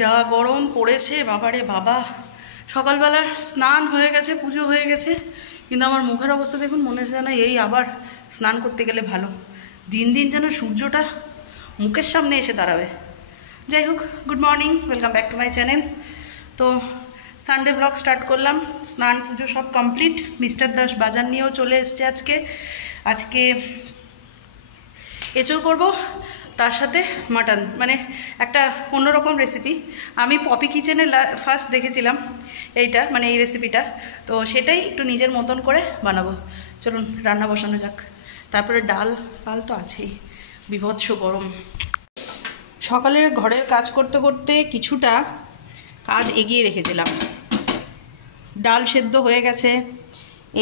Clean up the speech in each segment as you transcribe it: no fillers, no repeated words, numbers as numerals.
যা গরম পড়েছে বাবারে বাবা। সকালবেলা স্নান হয়ে গেছে, পুজো হয়ে গেছে, কিন্তু আমার মুখের অবস্থা দেখুন, মনে হচ্ছে না এই আবার স্নান করতে গেলে ভালো। দিন দিন যেন সূর্যটা মুখের সামনে এসে দাঁড়াবে। যাই হোক, good morning, welcome back to my channel. তো সানডে ব্লগ স্টার্ট করলাম, স্নান পুজো সব কমপ্লিট। মিস্টার দাস বাজার নিয়েও চলে এসছে আজকে এঁচোড় করবো, তার সাথে মাটন, মানে একটা অন্যরকম রেসিপি। আমি পপি কিচেনে ফার্স্ট দেখেছিলাম এইটা, মানে এই রেসিপিটা, তো সেটাই একটু নিজের মতন করে বানাবো। চলুন রান্না বসানো যাক। তারপরে ডাল তো আছেই, বিভৎস গরম। সকালের ঘরের কাজ করতে করতে কিছুটা কাজ এগিয়ে রেখেছিলাম। ডাল সেদ্ধ হয়ে গেছে,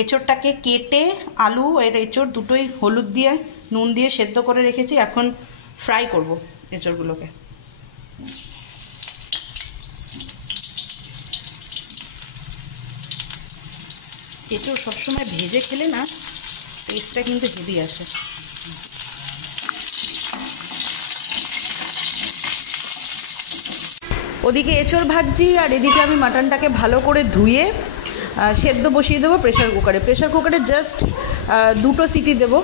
এঁচোড়টাকে কেটে আলু আর এঁচোড় দুটোই হলুদ দিয়ে নুন দিয়ে সেদ্ধ করে রেখেছি। এখন ফ্রাই করব এঁচোড়গুলোকে। এঁচোড় সবসময় ভেজে খেলে না টেস্টটা কিন্তু হেভি আসে। ওদিকে এঁচোড় ভাজছি আর এদিকে আমি মাটনটাকে ভালো করে ধুয়ে সেদ্ধ বসিয়ে দেবো প্রেশার কুকারে জাস্ট 2টো সিটি দেবো।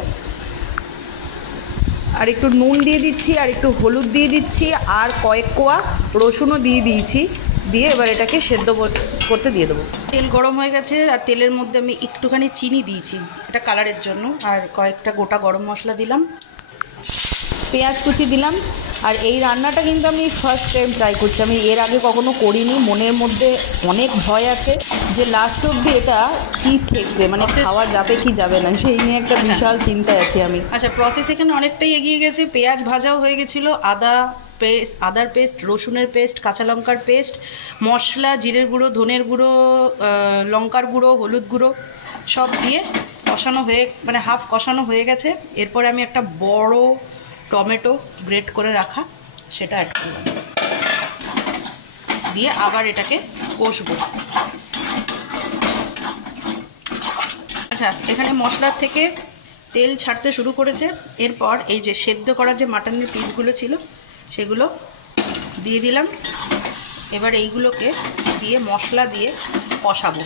আর একটু নুন দিয়ে দিচ্ছি, আর একটু হলুদ দিয়ে দিচ্ছি, আর কয়েক কোয়া রসুনও দিয়ে দিয়েছি। দিয়ে এবার এটাকে সেদ্ধ করতে দিয়ে দেবো। তেল গরম হয়ে গেছে, আর তেলের মধ্যে আমি একটুখানি চিনি দিয়েছি, এটা কালারের জন্য। আর কয়েকটা গোটা গরম মশলা দিলাম, পেঁয়াজ কুচি দিলাম। আর এই রান্নাটা কিন্তু আমি ফার্স্ট টাইম ট্রাই করছি, আমি এর আগে কখনো করিনি। মনের মধ্যে অনেক ভয় আছে যে লাস্ট অবধি এটা কী ঠেকবে, মানে খাওয়া যাবে কি যাবে না, সেই নিয়ে একটা বিশাল চিন্তায় আছি আমি। আচ্ছা, প্রসেস এখানে অনেকটাই এগিয়ে গেছে। পেঁয়াজ ভাজাও হয়ে গেছিলো, আদার পেস্ট, রসুনের পেস্ট, কাঁচা লঙ্কার পেস্ট, মশলা, জিরের গুঁড়ো, ধনের গুঁড়ো, লঙ্কার গুঁড়ো, হলুদ গুঁড়ো সব দিয়ে কষানো হয়ে, মানে হাফ কষানো হয়ে গেছে। এরপরে আমি একটা বড় টমেটো গ্রেট করে রাখা সেটা অ্যাড করলাম, দিয়ে আবার এটাকে কষবো। আচ্ছা, এখানে মশলার থেকে তেল ছাড়তে শুরু করেছে। এরপর এই যে সেদ্ধ করা যে মাটনের পিসগুলো ছিল সেগুলো দিয়ে দিলাম। এবার এইগুলোকে দিয়ে মশলা দিয়ে কষাবো।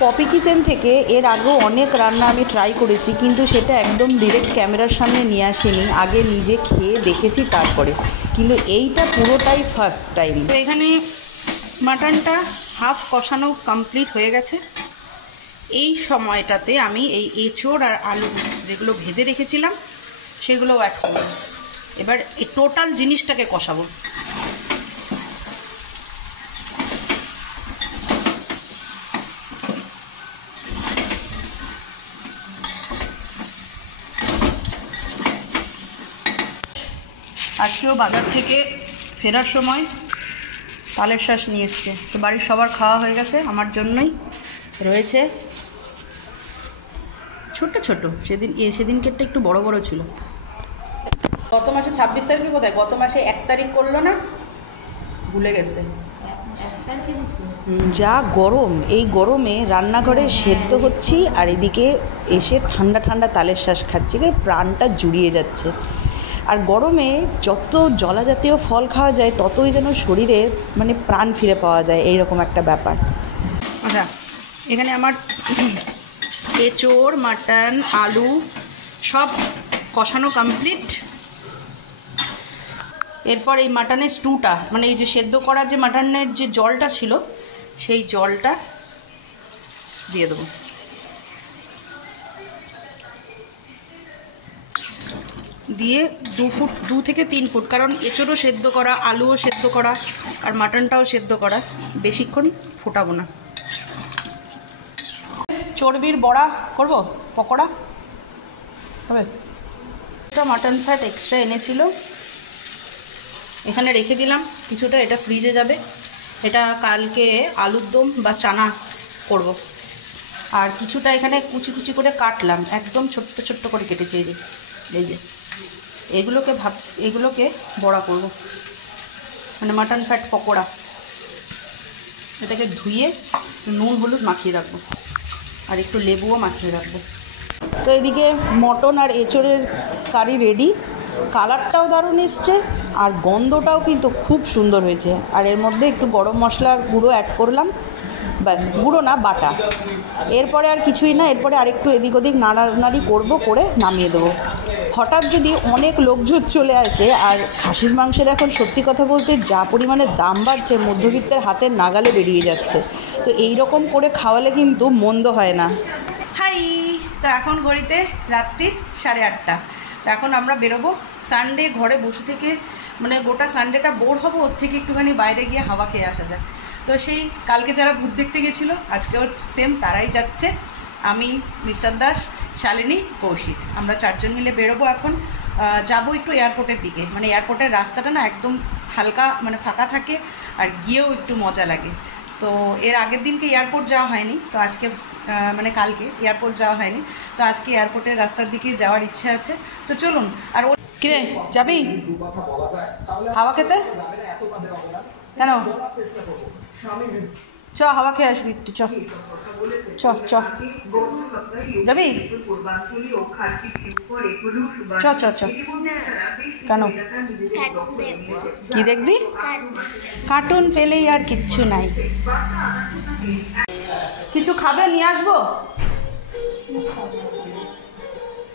পপি কিচেন থেকে এর আগেও অনেক রান্না আমি ট্রাই করেছি, কিন্তু সেটা একদম ডিরেক্ট ক্যামেরার সামনে নিয়ে আসিনি, আগে নিজে খেয়ে দেখেছি তারপরে। কিন্তু এইটা পুরোটাই ফার্স্ট টাইম। তো এখানে মাটনটা হাফ কষানো কমপ্লিট হয়ে গেছে। এই সময়টাতে আমি এই এঁচোড় আর আলু যেগুলো ভেজে রেখেছিলাম সেগুলোও অ্যাড করব। এবার এই টোটাল জিনিসটাকে কষাবো। আজকেও বাজার থেকে ফেরার সময় তালের শাঁস নিয়ে এসছে। তো বাড়ির সবার খাওয়া হয়ে গেছে, আমার জন্যই রয়েছে ছোট্ট ছোট। সেদিনকেরটা একটু বড় বড় ছিল। গত মাসে 26 তারিখে কোথায়, গত মাসে 1 তারিখ করলো না, ভুলে গেছে। যা গরম, এই গরমে রান্নাঘরে সেদ্ধ হচ্ছি আর এদিকে এসে ঠান্ডা ঠান্ডা তালের শাঁস খাচ্ছি, প্রাণটা জুড়িয়ে যাচ্ছে। আর গরমে যত জলা জাতীয় ফল খাওয়া যায় ততই যেন শরীরে মানে প্রাণ ফিরে পাওয়া যায়, এইরকম একটা ব্যাপার। আচ্ছা, এখানে আমার এঁচোড়, মাটন, আলু সব কষানো কমপ্লিট। এরপর এই মাটনের স্টুটা, মানে এই যে সেদ্ধ করার যে মাটনের যে জলটা ছিল সেই জলটা দিয়ে দেবো। দিয়ে 2 থেকে 3 ফুট, কারণ এঁচোড়ও সেদ্ধ করা, আলুও সেদ্ধ করা, আর মাটনটাও সেদ্ধ করা, বেশিক্ষণ ফোটাবো না। চর্বির বড়া করব, পকোড়া হবে। এটা মাটন ফ্যাট এক্সট্রা এনেছিল, এখানে রেখে দিলাম কিছুটা, এটা ফ্রিজে যাবে। এটা কালকে আলুর দম বা চানা করব। আর কিছুটা এখানে কুচি কুচি করে কাটলাম, একদম ছোট্ট ছোট্ট করে কেটেছি। এই যে এগুলোকে বড়া করব, মানে মাটন ফ্যাট পকোড়া। এটাকে ধুয়ে নুন হলুদ মাখিয়ে রাখবো, আর একটু লেবুও মাখিয়ে রাখবো। তো এদিকে মটন আর এঁচোড়ের কারি রেডি, কালারটাও দারুণ এসছে। আর গন্ধটাও কিন্তু খুব সুন্দর হয়েছে। আর এর মধ্যে একটু গরম মশলার গুঁড়ো অ্যাড করলাম, ব্যাস, গুঁড়ো না বাটা। এরপরে আর কিছুই না, এরপরে আরেকটু এদিক ওদিক নাড়ানাড়ি করবো, করে নামিয়ে দেবো। হঠাৎ যদি অনেক লোকজন চলে আসে, আর খাসির মাংসের এখন সত্যি কথা বলতে যা পরিমাণে দাম বাড়ছে, মধ্যবিত্তের হাতের নাগালে বেরিয়ে যাচ্ছে, তো এই রকম করে খাওয়ালে কিন্তু মন্দ হয় না। হাই, তো এখন ঘড়িতে রাত্রি 8:30। তো এখন আমরা বেরোবো। সানডে ঘরে বসে থেকে মানে গোটা সানডেটা বোর হবো, ওর থেকে একটুখানি বাইরে গিয়ে হাওয়া খেয়ে আসা যায়। তো সেই কালকে যারা ভূত দেখতে গেছিলো আজকেও সেম তারাই যাচ্ছে। আমি, মিস্টার দাস, শালিনী, কৌশিক, আমরা 4 জন মিলে বেরোবো। এখন যাবো একটু এয়ারপোর্টের দিকে। মানে এয়ারপোর্টের রাস্তাটা না একদম হালকা মানে ফাঁকা থাকে, আর গিয়েও একটু মজা লাগে। তো এর আগের দিনকে এয়ারপোর্ট যাওয়া হয়নি, তো আজকে মানে কালকে এয়ারপোর্ট যাওয়া হয়নি, তো আজকে এয়ারপোর্টের রাস্তার দিকে যাওয়ার ইচ্ছা আছে। তো চলুন। আর ও কিরে যাবি হাওয়া খেতে? কেন? চ হাওয়া খেয়ে আসবি একটু, চ চ চ, যাবি? চ চ চ। কেন, কি দেখবি? কার্টুন পেলেই আর কিচ্ছু নাই। কিছু খাবে নিয়ে আসবো?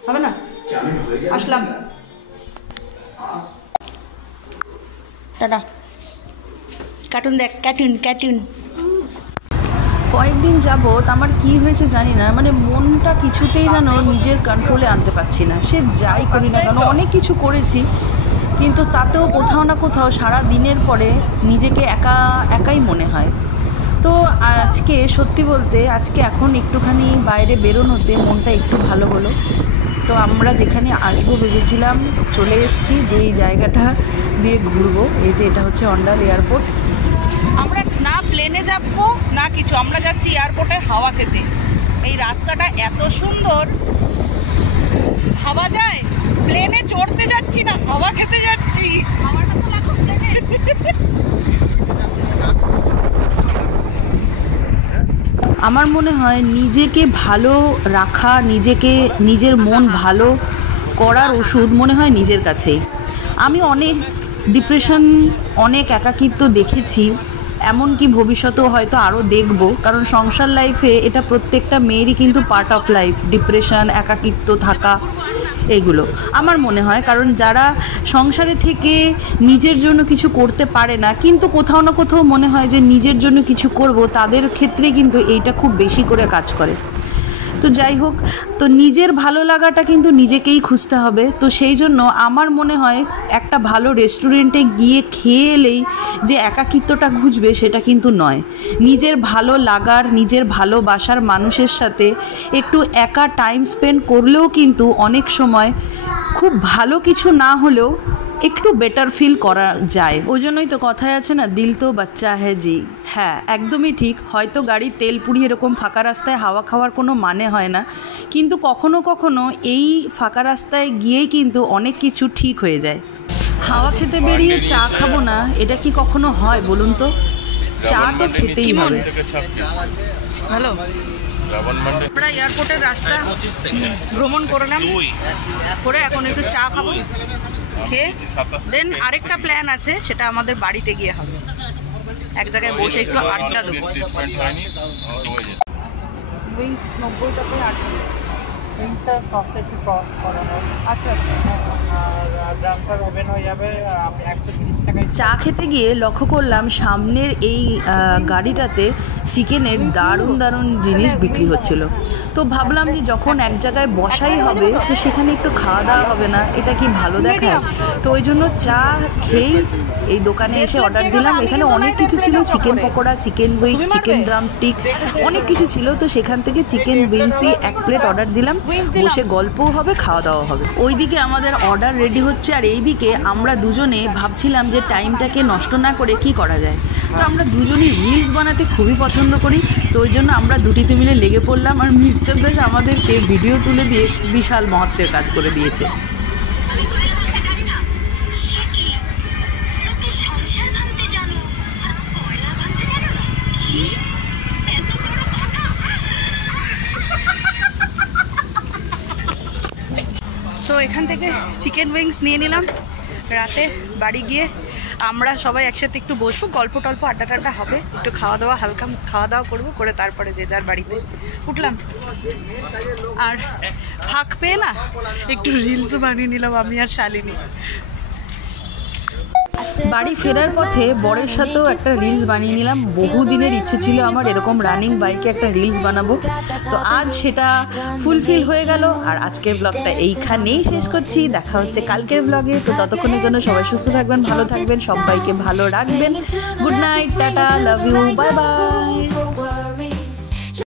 হবে না, আসলাম, টাটা। কার্টুন দেখ, কার্টুন কার্টুন। কয়েকদিন যাবৎ আমার কি হয়েছে জানি না, মানে মনটা কিছুতেই যেন নিজের কন্ট্রোলে আনতে পারছি না। সে যাই করি না কেন, অনেক কিছু করেছি, কিন্তু তাতেও কোথাও না কোথাও সারা দিনের পরে নিজেকে একাই মনে হয়। তো আজকে সত্যি বলতে আজকে এখন একটুখানি বাইরে বেরোনোতে মনটা একটু ভালো হলো। তো আমরা যেখানে আসবো ভেবেছিলাম চলে এসেছি, যেই জায়গাটা দিয়ে ঘুরবো। এই যে এটা হচ্ছে অন্ডাল এয়ারপোর্ট। আমরা না প্লেনে যাবো না কিছু, আমরা যাচ্ছি এয়ারপোর্টের হাওয়া খেতে। এই রাস্তাটা এত সুন্দর, হাওয়া যায়। প্লেনে চড়তে যাচ্ছি না, হাওয়া খেতে যাচ্ছি। আমার মনে হয় নিজেকে ভালো রাখা, নিজের মন ভালো করার ওষুধ মনে হয় নিজের কাছেই। আমি অনেক ডিপ্রেশন, অনেক একাকিত্ব দেখেছি, এমনকি ভবিষ্যতেও হয়তো আরও দেখব, কারণ সংসার লাইফে এটা প্রত্যেকটা মেয়েরই কিন্তু পার্ট অফ লাইফ, ডিপ্রেশন, একাকিত্ব থাকা, এগুলো আমার মনে হয়। কারণ যারা সংসারে থেকে নিজের জন্য কিছু করতে পারে না, কিন্তু কোথাও না কোথাও মনে হয় যে নিজের জন্য কিছু করব, তাদের ক্ষেত্রে কিন্তু এইটা খুব বেশি করে কাজ করে। তো যাই হোক, তো নিজের ভালো লাগাটা কিন্তু নিজেকেই খুঁজতে হবে। তো সেই জন্য আমার মনে হয় একটা ভালো রেস্টুরেন্টে গিয়ে খেয়ে এলেই যে একাকিত্বটা ঘুচবে সেটা কিন্তু নয়। নিজের ভালো লাগার, নিজের ভালোবাসার মানুষের সাথে একটু একা টাইম স্পেন্ড করলেও কিন্তু অনেক সময় খুব ভালো কিছু না হলেও একটু বেটার ফিল করা যায়। ওই জন্যই তো কথায় আছে না, দিল তো বাচ্চা হ্যাঁ জি। হ্যাঁ, একদমই ঠিক। হয়তো গাড়ির তেল পুড়ি এরকম ফাঁকা রাস্তায় হাওয়া খাওয়ার কোনো মানে হয় না, কিন্তু কখনো কখনো এই ফাঁকা রাস্তায় গিয়েই কিন্তু অনেক কিছু ঠিক হয়ে যায়। হাওয়া খেতে বেরিয়ে চা খাবো না, এটা কি কখনো হয় বলুন তো? চা তো খেতেই হবে। হ্যালো, আমরা এয়ারপোর্টের রাস্তা ভ্রমণ করলাম, করে এখন একটু চা খাবো, খেয়ে দেন আরেকটা প্ল্যান আছে, সেটা আমাদের বাড়িতে গিয়ে হবে। এক জায়গায় বসে একটু আড্ডা দেবো। 90 টাকায় 8 আচ্ছা, চা খেতে গিয়ে লক্ষ্য করলাম সামনের এই গাড়িটাতে চিকেনের দারুণ দারুণ জিনিস বিক্রি হচ্ছিল। তো ভাবলাম যে যখন এক জায়গায় বসাই হবে তো সেখানে একটু খাওয়া দাওয়া হবে না, এটা কি ভালো দেখায়? তো ওই জন্য চা খেয়েই এই দোকানে এসে অর্ডার দিলাম। এখানে অনেক কিছু ছিল, chicken pakora, chicken wings, chicken drumstick, অনেক কিছু ছিল। তো সেখান থেকে চিকেন উইংসই 1 প্লেট অর্ডার দিলাম। বসে গল্পও হবে, খাওয়া দাওয়া হবে। ওইদিকে আমাদের অর্ডার রেডি হচ্ছে, আর এইদিকে আমরা দুজনে ভাবছিলাম যে টাইমটাকে নষ্ট না করে কি করা যায়। তো আমরা দুজনেই রিলস বানাতে খুবই পছন্দ করি, তো ওই জন্য আমরা দুটিতে মিলে লেগে পড়লাম। আর মিস্টার দাস আমাদেরকে ভিডিও তুলে দিয়ে বিশাল মহত্বের কাজ করে দিয়েছে। তো এখান থেকে চিকেন উইংস নিয়ে নিলাম, রাতে বাড়ি গিয়ে আমরা সবাই একসাথে একটু বসবো, গল্প টল্প আড্ডা টাড্ডা হবে, একটু খাওয়া দাওয়া, হালকা খাওয়া দাওয়া করবো, করে তারপরে যে যার বাড়িতে উঠলাম। আর ফাঁক পেয়ে না একটু রিলসও বানিয়ে নিলাম আমি আর শালিনী। বাড়ি ফেরার পথে বরের সাথেও একটা রিলস বানিয়ে নিলাম। বহুদিনের ইচ্ছে ছিল আমার এরকম রানিং বাইকে একটা রিলস বানাবো, তো আজ সেটা ফুলফিল হয়ে গেল। আর আজকের ব্লগটা এইখানেই শেষ করছি, দেখা হচ্ছে কালকের ব্লগে। তো ততক্ষণের জন্য সবাই সুস্থ থাকবেন, ভালো থাকবেন, সবাইকে ভালো রাখবেন। Good night, tata, love you, bye by.